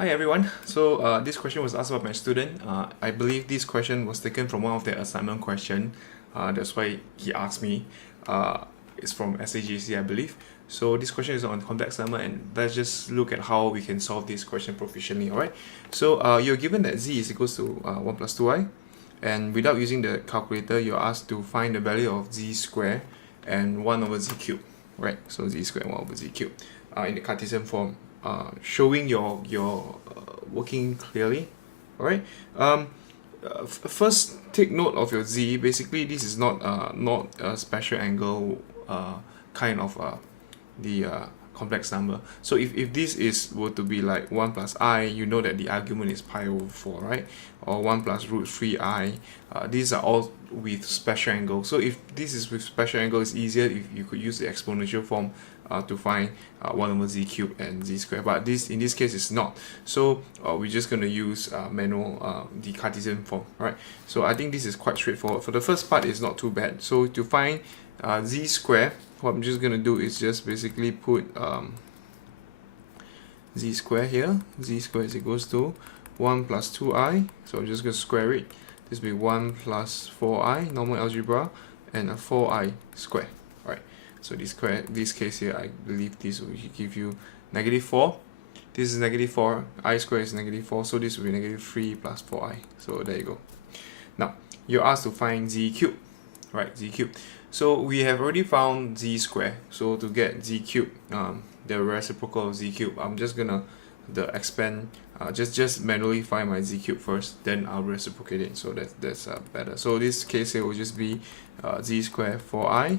Hi everyone. So this question was asked by my student. I believe this question was taken from one of their assignment question. That's why he asked me. It's from SAGC, I believe. So this question is on complex number, and let's just look at how we can solve this question proficiently. All right. So you're given that z is equals to 1 plus 2i, and without using the calculator, you're asked to find the value of z squared and 1 over z cubed. Right. So z squared and 1 over z cubed in the Cartesian form. Showing your working clearly. All right. First, take note of your z. Basically, this is not a special angle kind of the complex number. So if this were to be like 1 plus I, you know that the argument is pi over 4, right? Or 1 plus root 3i. These are all with special angle. So if this is with special angle, it's easier if you could use the exponential form to find 1 over z cubed and z squared, but in this case it's not. So we're just going to use manual the Cartesian form, right? So I think this is quite straightforward. For the first part, it's not too bad. So to find z squared, what I'm just going to do is just basically put z squared here. Z squared is equals to 1 plus 2i. So I'm just going to square it. This will be 1 plus 4i, normal algebra, and a 4i squared. So this case here, I believe this will give you negative 4. This is negative 4. I squared is negative 4. So this will be negative 3 plus 4i. So there you go. Now, you're asked to find z cubed. Right, z cubed. So we have already found z squared. So to get z cubed, the reciprocal of z cubed, I'm just going to expand, just manually find my z cubed first. Then I'll reciprocate it. So that's better. So this case here will just be z squared 4i.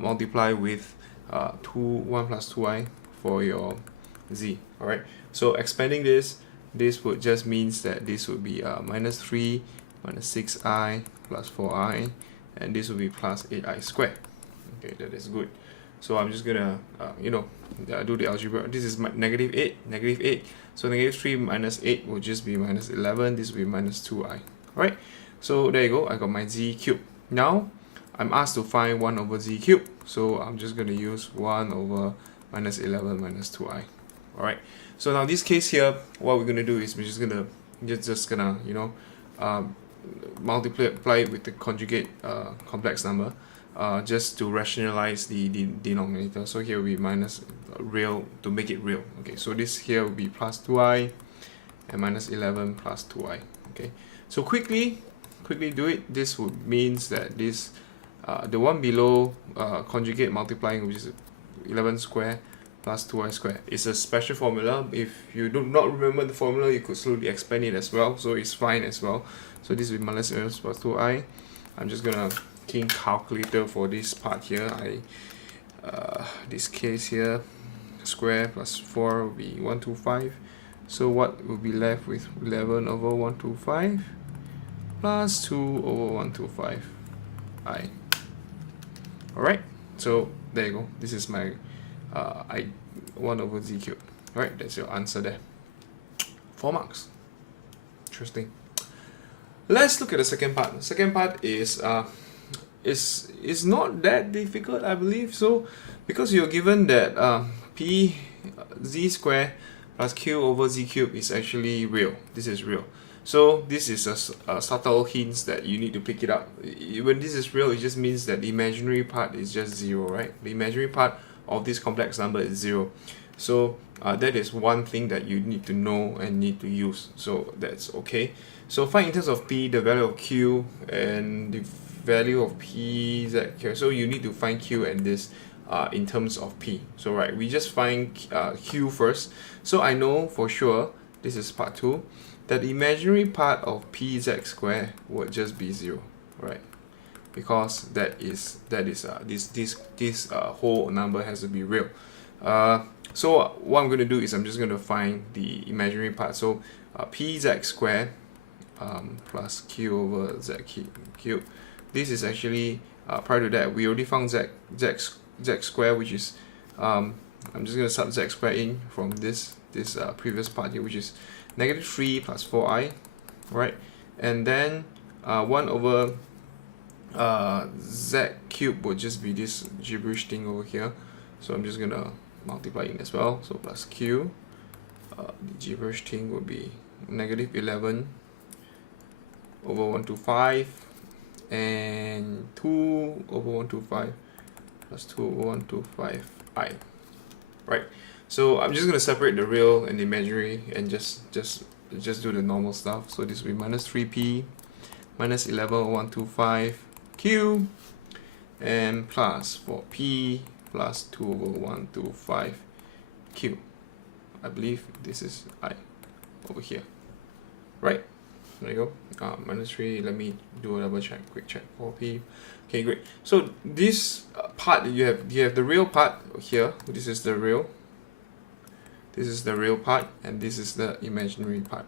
Multiply with 1 plus 2i for your z. Alright, so expanding this would just means that this would be minus 3 minus 6i plus 4i, and this will be plus 8i squared. Okay, that is good. So I'm just gonna do the algebra. This is negative 8. So negative 3 minus 8 will just be minus 11. This will be minus 2i. Alright, so there you go. I got my z cubed. Now I'm asked to find 1 over z cubed, so I'm just going to use 1 over minus 11 minus 2i. Alright, so now this case here, what we're going to do is we're just going to multiply it with the conjugate complex number just to rationalize the denominator. So here will be minus real to make it real. Okay, so this here will be plus 2i and minus 11 plus 2i. Okay, so quickly do it. This would means that this the one below conjugate multiplying, which is 11 squared plus 2i squared, is a special formula. If you do not remember the formula, you could slowly expand it as well, so it's fine as well. So this will be minus 11 plus 2i. I'm just gonna key in calculator for this part here. This case here, square plus 4 will be 125. So what will be left with 11 over 125 plus 2 over 125i. Alright, so there you go. This is my 1 over z cubed. Alright, that's your answer there. 4 marks. Interesting. Let's look at the second part. The second part is not that difficult, I believe. So because you're given that p z squared plus q over z cubed is actually real. This is real. So this is a subtle hint that you need to pick it up. When this is real, it just means that the imaginary part is just 0, right? The imaginary part of this complex number is 0. So that is one thing that you need to know and need to use. So that's okay. So find in terms of p the value of q and the value of p z. So you need to find q and this in terms of p. So right, we just find q first. So I know for sure, this is part 2, that the imaginary part of pz squared would just be 0, right? Because this whole number has to be real. So what I'm going to do is I'm just going to find the imaginary part. So pz squared plus q over z cubed. This is actually prior to that we already found z squared, which is I'm just going to sub z squared in from this previous part here, which is negative 3 plus 4i, right? And then 1 over z cubed would just be this gibberish thing over here. So I'm just going to multiply in as well. So plus q the gibberish thing would be negative 11 over 125 and 2 over 125 plus 2 over 125i. Right, so I'm just going to separate the real and the imaginary and just do the normal stuff. So this will be minus 3p minus 11 over 125q and plus 4p plus 2 over 125q. I believe this is I over here, right? There you go. Minus 3, let me do a double check, quick check, 4p. Okay, great. So this part, you have the real part here. This is the real. This is the real part, and this is the imaginary part.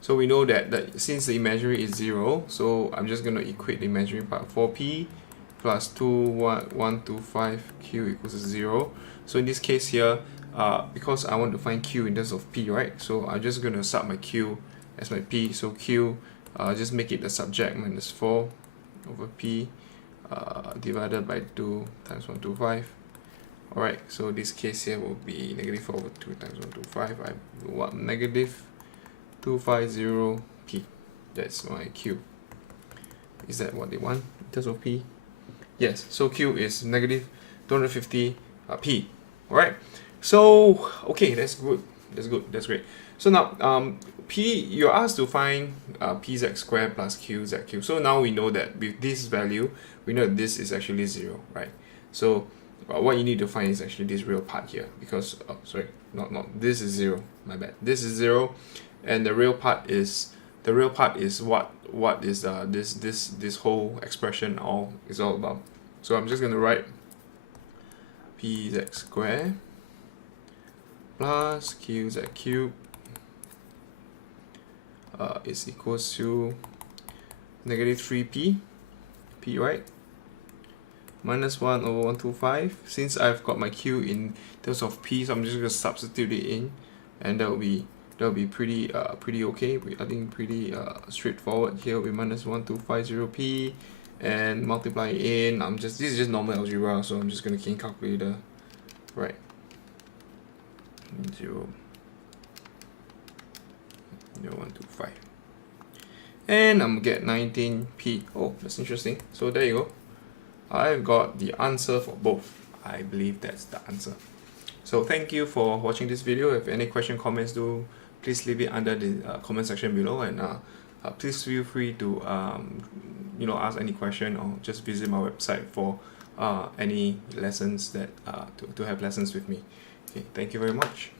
So we know that since the imaginary is 0, so I'm just going to equate the imaginary part. 4p plus 125q equals 0. So in this case here, because I want to find q in terms of p, right? So I'm just going to sub my q as my p. So q, just make it the subject, minus 4 over p divided by 2 times 125. Alright, so this case here will be negative 4 over 2 times 125. I want negative 250p. That's my q. Is that what they want in terms of p? Yes, so q is negative 250 p. Alright, so okay, that's good. That's great. So now p, you're asked to find pz squared plus qz cubed. So now we know that with this value, we know that this is actually 0, right? So what you need to find is actually this real part here, because not this is 0, my bad. This is 0, and the real part is what is this whole expression all about. So I'm just going to write pz squared plus qz cubed is equals to negative 3p, right, minus 1 over 125. Since I've got my q in terms of p, so I'm just going to substitute it in, and that'll be pretty okay. I think pretty straightforward. Here will be minus 1250p, and multiply in. This is just normal algebra, so I'm just going to key in calculator, right? 0.125, and I'm gonna get 19p. Oh, that's interesting. So there you go. I've got the answer for both. I believe that's the answer. So thank you for watching this video. If any question, comments, do please leave it under the comment section below, and please feel free to ask any question, or just visit my website for any lessons that to have lessons with me. Okay, thank you very much.